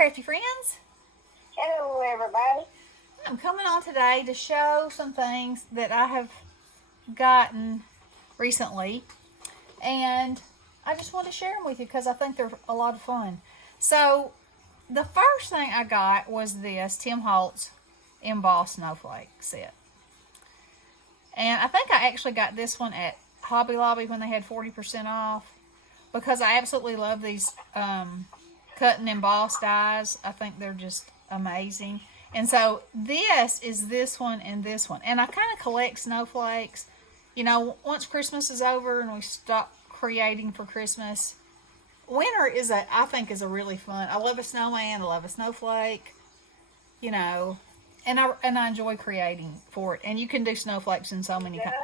crafty friends. Hello, everybody. I'm coming on today to show some things that I have gotten recently, and I just want to share them with you because I think they're a lot of fun. So, the first thing I got was this Tim Holtz Embossed Snowflake set. And I think I actually got this one at Hobby Lobby when they had 40% off because I absolutely love these cut and embossed dies. I think they're just amazing. And so this is this one and this one. And I kind of collect snowflakes. You know, once Christmas is over and we stop creating for Christmas, winter I think is a really fun. I love a snowman. I love a snowflake. You know, and I enjoy creating for it. And you can do snowflakes in so many kinds.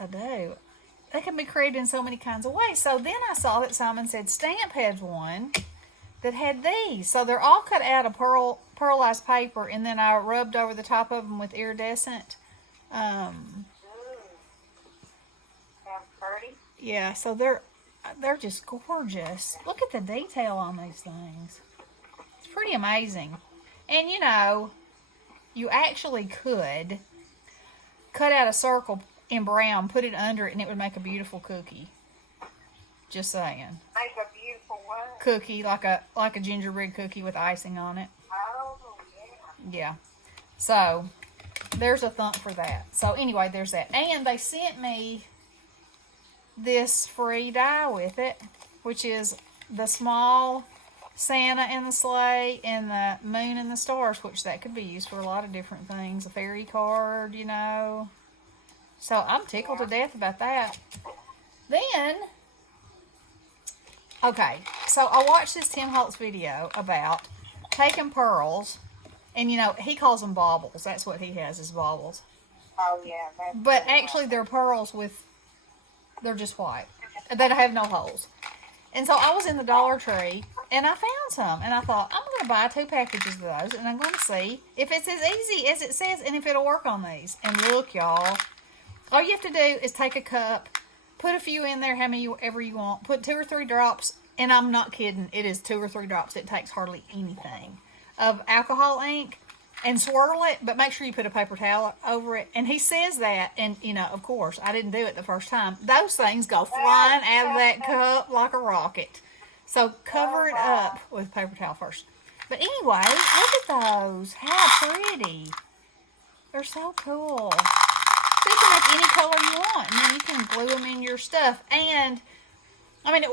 I do. They can be created in so many kinds of ways. So then I saw that Simon said Stamp had one that had these. So they're all cut out of pearlized paper, and then I rubbed over the top of them with iridescent. Sounds pretty. Yeah, so they're just gorgeous. Look at the detail on these things. It's pretty amazing. And you know, you actually could cut out a circle in brown, put it under it, and it would make a beautiful cookie. Just saying. Make a beautiful what? Cookie, like a gingerbread cookie with icing on it. Oh, yeah. Yeah. So, there's a thump for that. So, anyway, there's that. And they sent me this free die with it, which is the small Santa and the sleigh and the moon and the stars, which that could be used for a lot of different things. A fairy card, you know. So, I'm tickled to death about that. Then, okay, so I watched this Tim Holtz video about taking pearls, and you know, he calls them baubles. That's what he has, is baubles. Oh, yeah. But actually, they're pearls they're just white. They have no holes. And so I was in the Dollar Tree, and I found some, and I thought, I'm going to buy 2 packages of those, and I'm going to see if it's as easy as it says, and if it'll work on these. And look, y'all, all you have to do is take a cup, put a few in there, how many ever you want, put 2 or 3 drops, and I'm not kidding, it is 2 or 3 drops, it takes hardly anything, of alcohol ink, and swirl it, but make sure you put a paper towel over it. And he says that, and you know, of course, I didn't do it the first time. Those things go flying out of that cup like a rocket. So cover it up with paper towel first. But anyway, look at those. How pretty. They're so cool. So you can make any color you want, and then you can glue them in your stuff. And I mean,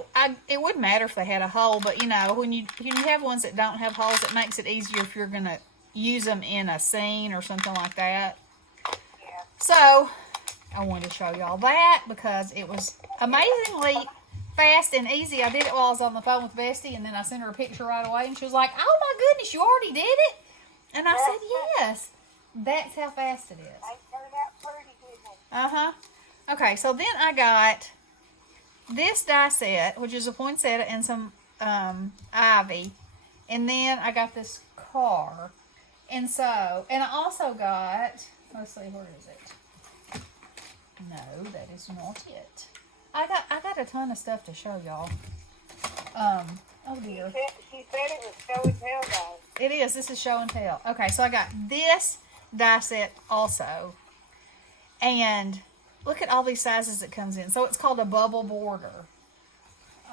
it wouldn't matter if they had a hole, but you know, when you have ones that don't have holes, it makes it easier if you're gonna use them in a scene or something like that. Yeah. So I wanted to show y'all that because it was amazingly fast and easy. I did it while I was on the phone with Bestie, and then I sent her a picture right away, and she was like, "Oh my goodness, you already did it?" And I said, "Yes." That's how fast it is. They turned out pretty, didn't they? Uh-huh. Okay, so then I got this die set, which is a poinsettia and some ivy. And then I got this car. And I also got, let's see, where is it? No, that is not it. I got a ton of stuff to show y'all. Oh dear. She said it was show and tell, though. It is. This is show and tell. Okay, so I got this die set also. And look at all these sizes it comes in. So it's called a bubble border.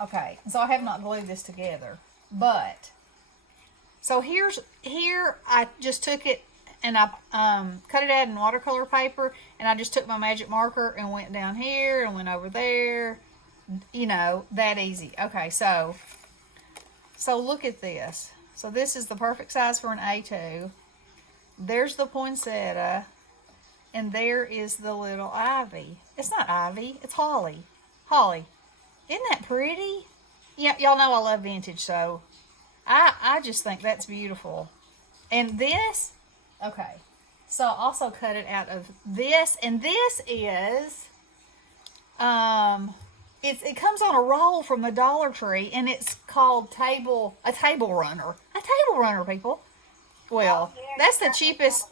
Okay, so I have not glued this together. But, so here I just took it and I cut it out in watercolor paper. And I just took my magic marker and went down here and went over there. You know, that easy. Okay, so look at this. So this is the perfect size for an A2. There's the poinsettia. And there is the little ivy. It's not ivy, it's holly. Holly. Isn't that pretty? Yeah, y'all know I love vintage, so I just think that's beautiful. And this, okay. So I also cut it out of this, and this is it comes on a roll from the Dollar Tree, and it's called a table runner. A table runner, people. Well, that's the cheapest.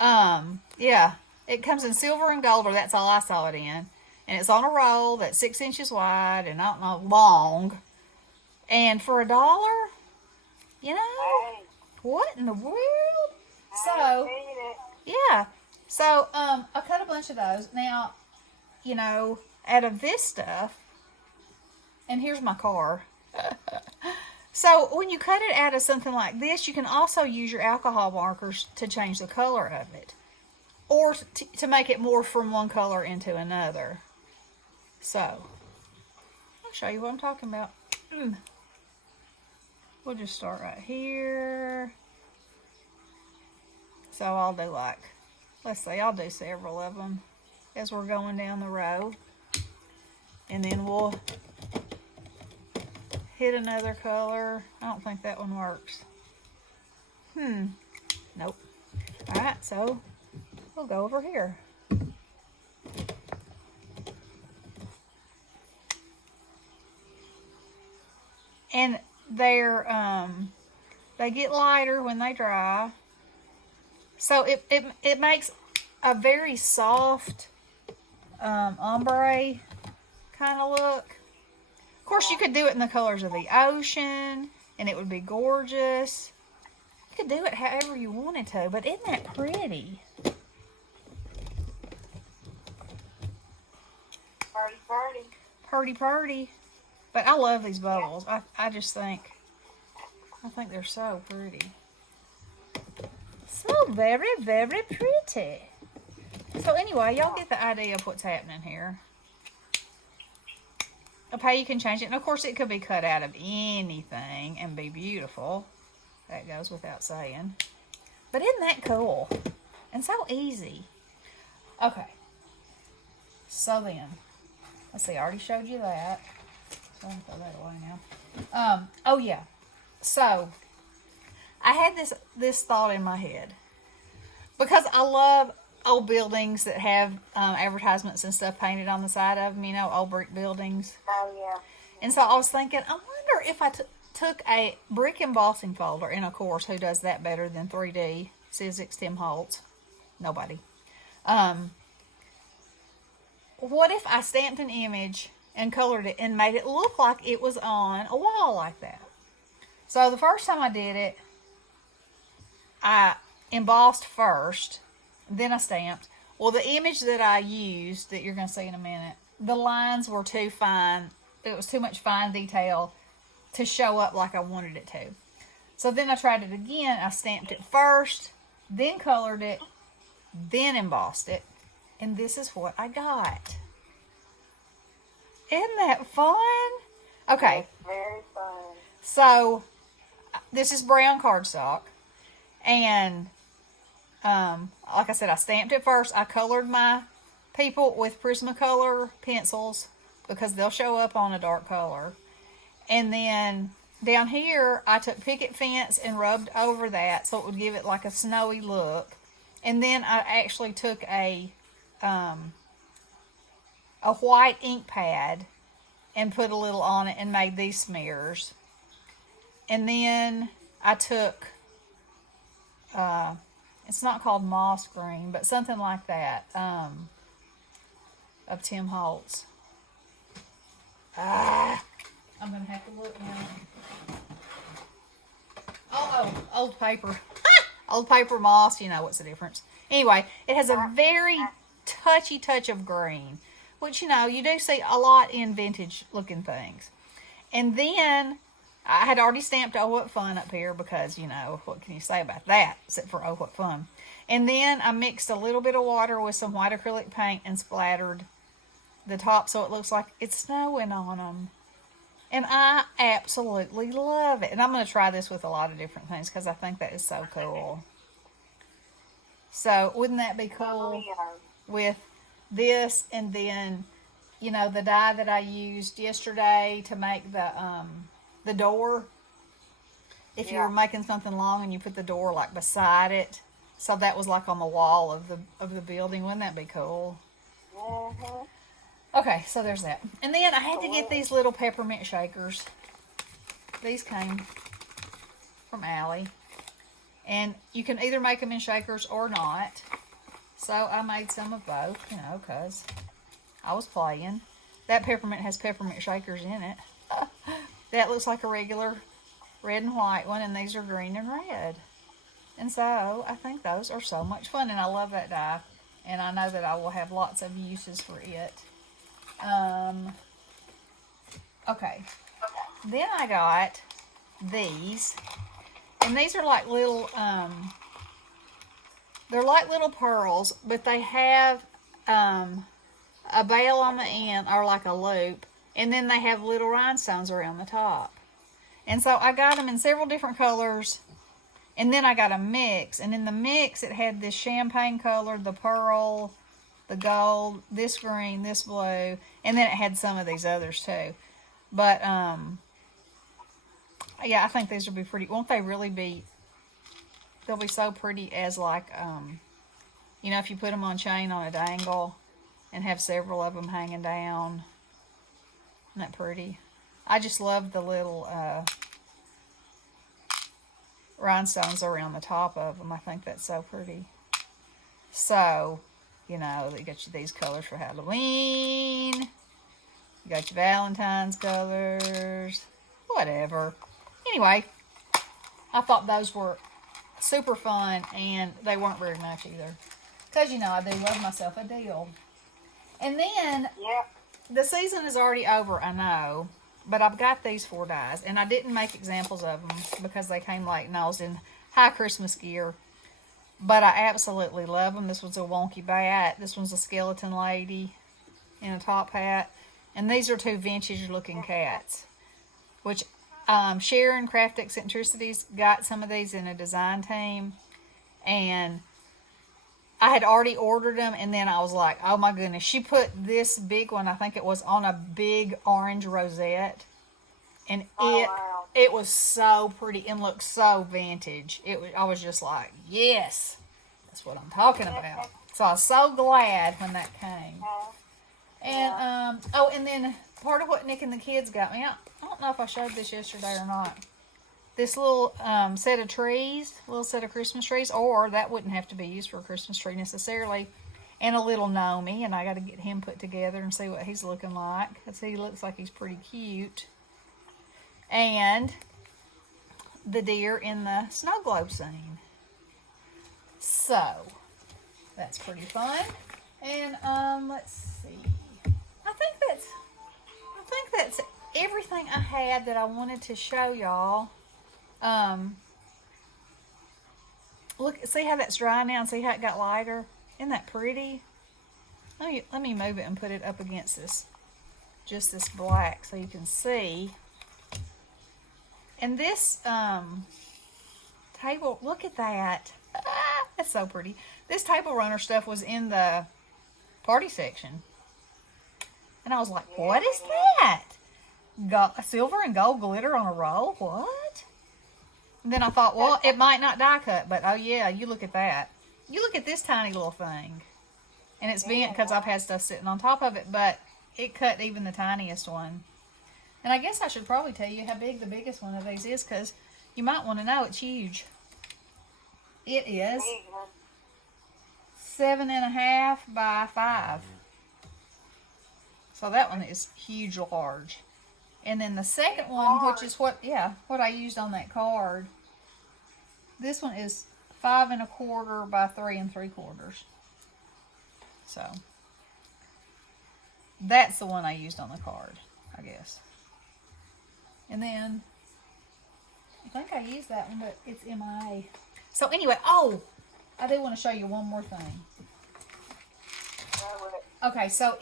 Yeah. It comes in silver and gold, or that's all I saw it in. And it's on a roll that's 6 inches wide and I don't know, long. And for $1, you know, Hey, what in the world? I So, seen it. yeah. So, I cut a bunch of those. Now, you know, out of this stuff, and here's my car. So, when you cut it out of something like this, you can also use your alcohol markers to change the color of it. Or to make it more from one color into another. So, I'll show you what I'm talking about. We'll just start right here. So I'll do like, let's see, I'll do several of them as we're going down the row. And then we'll hit another color. I don't think that one works. Nope. Alright, so we'll go over here. And they get lighter when they dry. So it makes a very soft ombre kind of look. Of course, you could do it in the colors of the ocean, and it would be gorgeous. You could do it however you wanted to, but isn't that pretty? Party, party. Purdy, purdy. But I love these bubbles. I just think, I think they're so pretty. So very, very pretty. So anyway, y'all get the idea of what's happening here. Of how you can change it. And of course it could be cut out of anything and be beautiful. That goes without saying. But isn't that cool? And so easy. Okay. So then, let's see, I already showed you that. So I'm gonna throw that away now. Oh yeah. So I had this thought in my head. Because I love old buildings that have advertisements and stuff painted on the side of them, you know, old brick buildings. Oh, yeah. And so I was thinking, I wonder if I took a brick embossing folder, and of course, who does that better than 3D Sizzix Tim Holtz? Nobody. What if I stamped an image and colored it and made it look like it was on a wall like that? So the first time I did it, I embossed first, then I stamped. Well, the image that I used, that you're going to see in a minute, the lines were too fine. It was too much fine detail to show up like I wanted it to. So then I tried it again. I stamped it first, then colored it, then embossed it. And this is what I got. Isn't that fun? Okay. It's very fun. So, this is brown cardstock. And, like I said, I stamped it first. I colored my people with Prismacolor pencils because they'll show up on a dark color. And then down here, I took picket fence and rubbed over that so it would give it like a snowy look. And then I actually took a white ink pad and put a little on it and made these smears. And then I took, it's not called moss green, but something like that, of Tim Holtz. I'm going to have to look now. Oh, old paper. Old paper moss, you know what's the difference. Anyway, it has a very touchy touch of green, which, you know, you do see a lot in vintage looking things. And then I had already stamped Oh What Fun up here because, you know, what can you say about that except for Oh What Fun. And then I mixed a little bit of water with some white acrylic paint and splattered the top so it looks like it's snowing on them. And I absolutely love it. And I'm going to try this with a lot of different things because I think that is so cool. So, wouldn't that be cool with this and then, you know, the die that I used yesterday to make the door? If you were making something long and you put the door like beside it, so that was like on the wall of the building, wouldn't that be cool? Mm-hmm. Okay, so there's that. And then I had to get these little peppermint shakers. These came from Allie. And you can either make them in shakers or not. So I made some of both, you know, because I was playing. That peppermint has peppermint shakers in it. that looks like a regular red and white one, and these are green and red. And so I think those are so much fun, and I love that die. And I know that I will have lots of uses for it. Okay. Then I got these. And these are like little, they're like little pearls, but they have a bail on the end, or like a loop. And then they have little rhinestones around the top. And so I got them in several different colors. And then I got a mix. And in the mix, it had this champagne color, the pearl, the gold, this green, this blue. And then it had some of these others too. But, yeah, I think these will be pretty. Won't they really be? They'll be so pretty as like, you know, if you put them on chain on a dangle and have several of them hanging down. Isn't that pretty? I just love the little rhinestones around the top of them. I think that's so pretty. So, you know, they got you these colors for Halloween. You got your Valentine's colors. Whatever. Anyway, I thought those were super fun, and they weren't very much either. Because, you know, I do love myself a deal. And then, the season is already over, I know. But I've got these 4 dies, and I didn't make examples of them because they came late and I was in high Christmas gear. But I absolutely love them. This was a wonky bat. This one's a skeleton lady in a top hat. And these are 2 vintage-looking cats, which Sharon Craft Eccentricities got some of these in a design team. And I had already ordered them, and then I was like, oh my goodness. She put this big one, I think it was, on a big orange rosette. And it was so pretty and looked so vintage. I was just like, yes, that's what I'm talking about. So I was so glad when that came. And, oh, and then part of what Nick and the kids got me, I don't know if I showed this yesterday or not. This little set of trees, little set of Christmas trees, or that wouldn't have to be used for a Christmas tree necessarily, and a little Nomi, and I got to get him put together and see what he's looking like, because he looks like he's pretty cute. And the deer in the snow globe scene. So, that's pretty fun. And, let's see. I think that's everything I had that I wanted to show y'all. Look, see how that's dry now, and see how it got lighter? Isn't that pretty? Let me move it and put it up against this, just this black, so you can see. And this table, look at that. That's so pretty. This table runner stuff was in the party section. And I was like, what is that? Got silver and gold glitter on a roll? What? And then I thought, well, it might not die cut, but oh yeah, you look at that. You look at this tiny little thing. And it's bent because I've had stuff sitting on top of it, but it cut even the tiniest one. And I guess I should probably tell you how big the biggest one of these is, because you might want to know it's huge. It is 7.5 by 5. So that one is huge, large. And then the second one, which is what I used on that card. This one is 5 1/4 by 3 3/4. So that's the one I used on the card, I guess. And then I think I used that one, but it's MIA. So anyway, oh, I do want to show you one more thing. Okay, so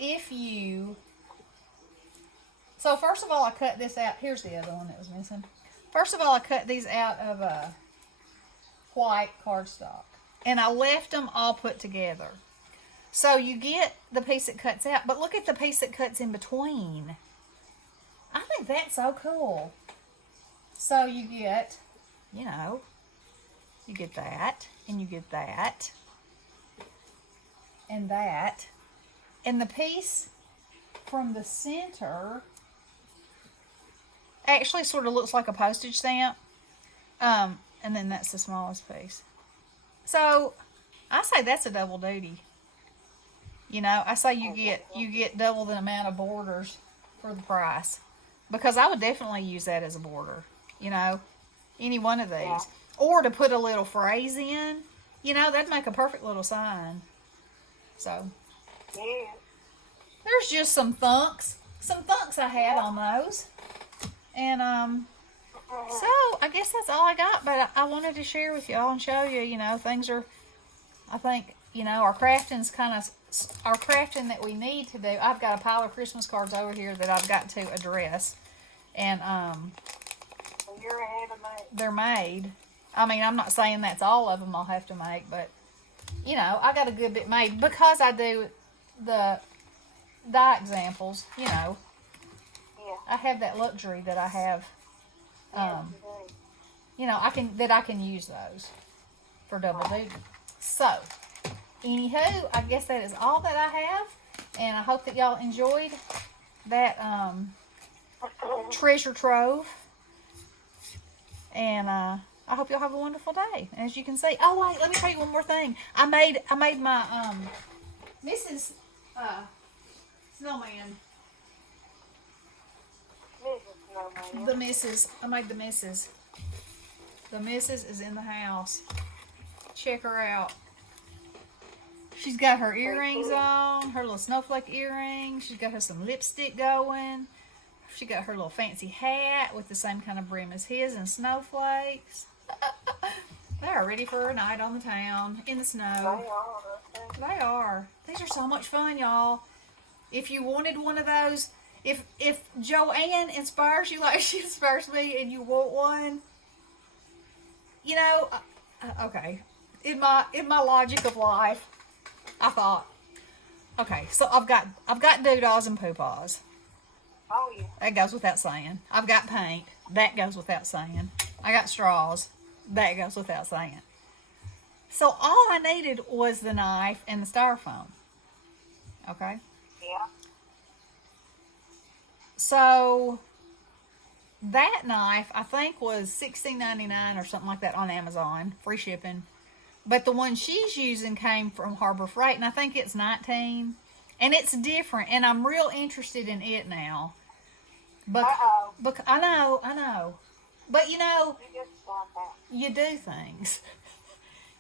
so first of all, I cut this out. Here's the other one that was missing. First of all, I cut these out of a white cardstock, and I left them all put together. So you get the piece that cuts out, but look at the piece that cuts in between. I think that's so cool. So you get, you get that, and you get that, and that. And the piece from the center actually sort of looks like a postage stamp. And then that's the smallest piece. So I say that's a double duty. I say you get double the amount of borders for the price. because I would definitely use that as a border, you know, any one of these. Yeah. Or to put a little phrase in, you know, that'd make a perfect little sign. So, Yeah. there's just some thunks. Some thunks I had on those. And, so I guess that's all I got, but I wanted to share with y'all and show you, you know, things are, I think, you know, our crafting that we need to do. I've got a pile of Christmas cards over here that I've got to address. And, So you're ahead of me. they're made. I mean, I'm not saying that's all of them I'll have to make, but, you know, I got a good bit made because I do the die examples, you know. Yeah. I have that luxury that I have, Yes, you do. you know, I can use those for double duty. So, anywho, I guess that is all that I have, and I hope that y'all enjoyed that treasure trove. And I hope y'all have a wonderful day. As you can see, oh wait, let me tell you one more thing. I made my Mrs. Snowman. Mrs. Snowman. The missus. I made the missus. The missus is in the house. Check her out. She's got her earrings on, her little snowflake earrings. She's got her some lipstick going. She got her little fancy hat with the same kind of brim as his and snowflakes. They are ready for a night on the town in the snow. They are. These are so much fun, y'all. If you wanted one of those, if Joanne inspires you like she inspires me, and you want one, you know, okay. In my logic of life, I thought, okay, so I've got doodahs and poopaws. Oh, yeah. That goes without saying. I've got paint. That goes without saying. I got straws. That goes without saying. So all I needed was the knife and the styrofoam. Okay? Yeah. So that knife, I think, was $16.99 or something like that on Amazon. Free shipping. But the one she's using came from Harbor Freight, and I think it's $19. And it's different, and I'm real interested in it now. But I know. But you know, You just stop out. you do things.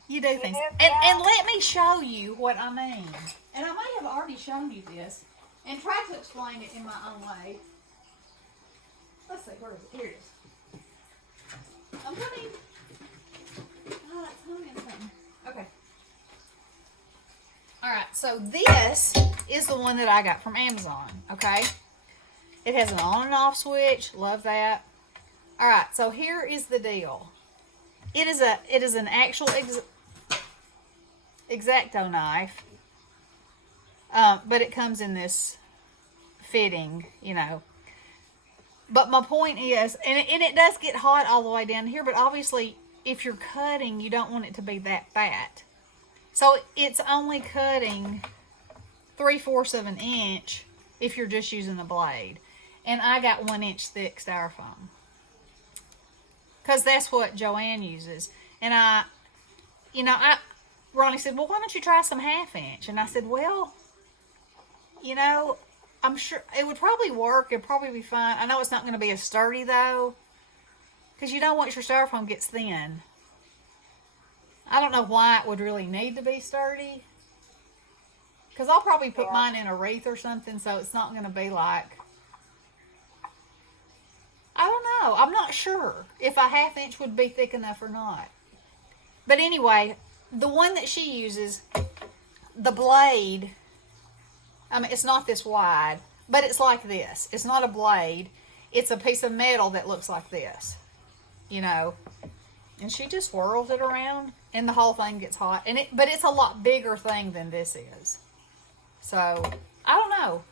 You do things. And let me show you what I mean. And I may have already shown you this and tried to explain it in my own way. Let's see, where is it? Here it is. I'm putting. Oh, it's hung in something. Okay. Alright, so this is the one that I got from Amazon, okay? It has an on and off switch. Love that. Alright, so here is the deal. It is an actual X-Acto knife. But it comes in this fitting, you know. But my point is, and it does get hot all the way down here, but obviously if you're cutting, you don't want it to be that fat. So it's only cutting 3/4 of an inch if you're just using a blade. And I got 1 inch thick styrofoam. Because that's what Joanne uses. And Ronnie said, well, why don't you try some 1/2 inch? And I said, well, you know, I'm sure it would probably work. It'd probably be fine. I know it's not going to be as sturdy, though. Because you know, once your styrofoam gets thin, I don't know why it would really need to be sturdy. Because I'll probably put mine in a wreath or something, so it's not going to be like... I don't know. I'm not sure if a 1/2 inch would be thick enough or not. But anyway, the one that she uses, the blade, I mean, it's not this wide, but it's like this. It's not a blade. It's a piece of metal that looks like this, you know. And she just swirls it around, and the whole thing gets hot. But it's a lot bigger thing than this is. So, I don't know.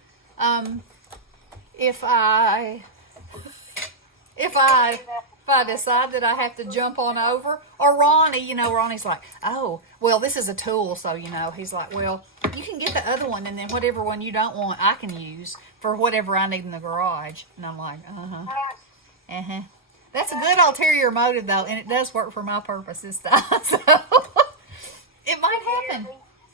If I decide that I have to jump on over, or Ronnie, you know, Ronnie's like, oh, well, this is a tool, so, you know, he's like, well, you can get the other one, and then whatever one you don't want, I can use for whatever I need in the garage. And I'm like, That's a good ulterior motive, though, and it does work for my purpose this time, so it might happen.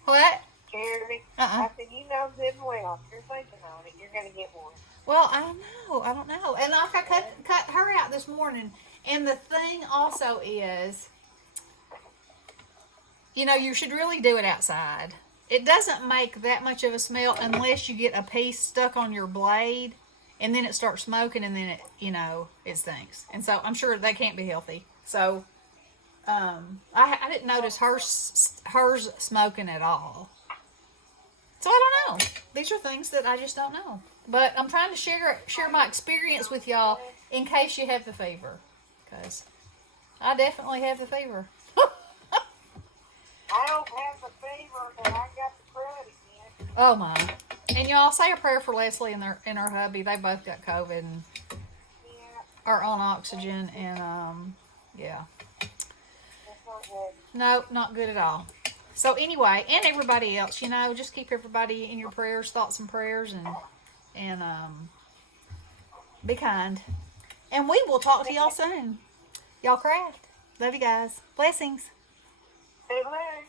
What? Jeremy, I said, you know good and well, if you're thinking on it, you're going to get one. Well, I don't know. And like I cut her out this morning. And the thing also is, you should really do it outside. It doesn't make that much of a smell unless you get a piece stuck on your blade and then it starts smoking and then it stinks. And so I'm sure that can't be healthy. So I didn't notice hers smoking at all. So I don't know. These are things that I just don't know. But I'm trying to share my experience with y'all in case you have the fever. Because I definitely have the fever. I don't have the fever, but I got the crud again. Oh my! And y'all say a prayer for Leslie and her hubby. They both got COVID and Yeah, are on oxygen, and yeah, that's not good. no, not good at all. So anyway, and everybody else, just keep everybody in your prayers, thoughts and prayers, and be kind. And we will talk to y'all soon. Y'all craft. Love you guys. Blessings. Hey, Larry.